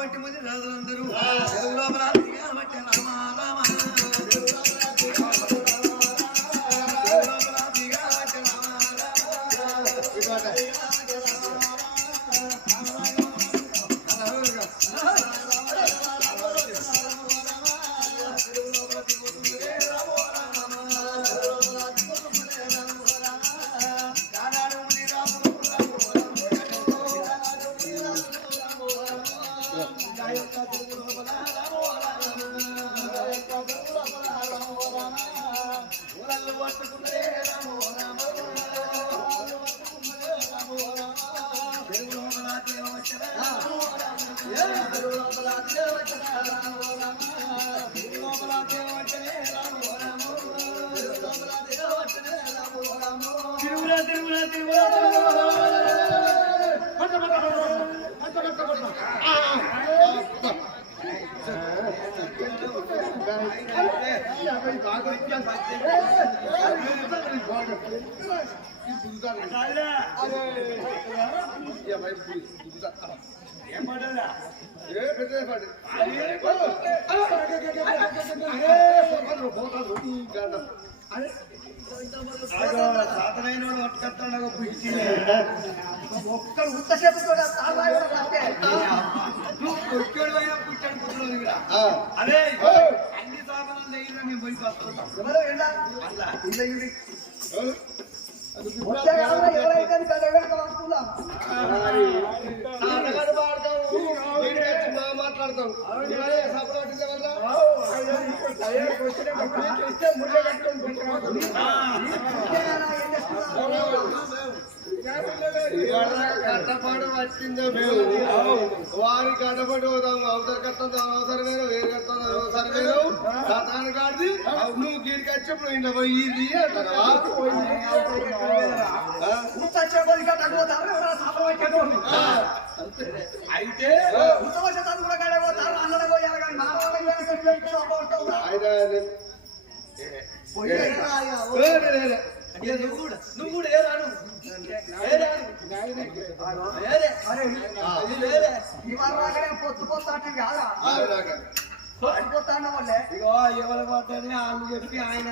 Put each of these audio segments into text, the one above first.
వంటి మంది రాజులందరూ లోపల సాతనైన ఒక్కడు ఉత్తసేపు పుట్టాడు అదే అన్ని సాధనాలు దగ్గర మేము పోయి మాట్లాడతాం కట్టపాటు వచ్చిందో మేము వారి కట్టపాటు పోతాము అవసరం కట్టం అవసరం వేరు వేరు కట్టం అవసరం వేరు సతాను కాదు నువ్వు గీడికి వచ్చేప్పుడు ఇంట్లో పోయి ఇది అంటారా అయితే నువ్వు కూడా ఏ రాను పొత్తుపోతాను కాదా ఇగో ఎవరు పట్టని వాళ్ళు చెప్పి ఆయన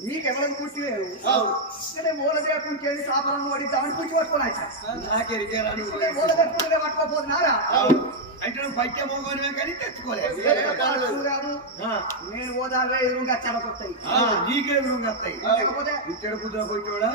నీకెవరికి పుట్టిలేవు మూల దేవుడికి సాపలను పడిద్దామని పుట్టి పట్టుకోవాలి మూల దేవుడు పట్టుకోపోతున్నారా అంటే నువ్వు పైకే మోగోనివే కానీ తెచ్చుకోలేదు నేను ఓదాగా ఎదురుగా చెలకొస్తాయి నీకే ఎదురుగా వస్తాయి లేకపోతే ఇచ్చడు కుదుర పోయి కూడా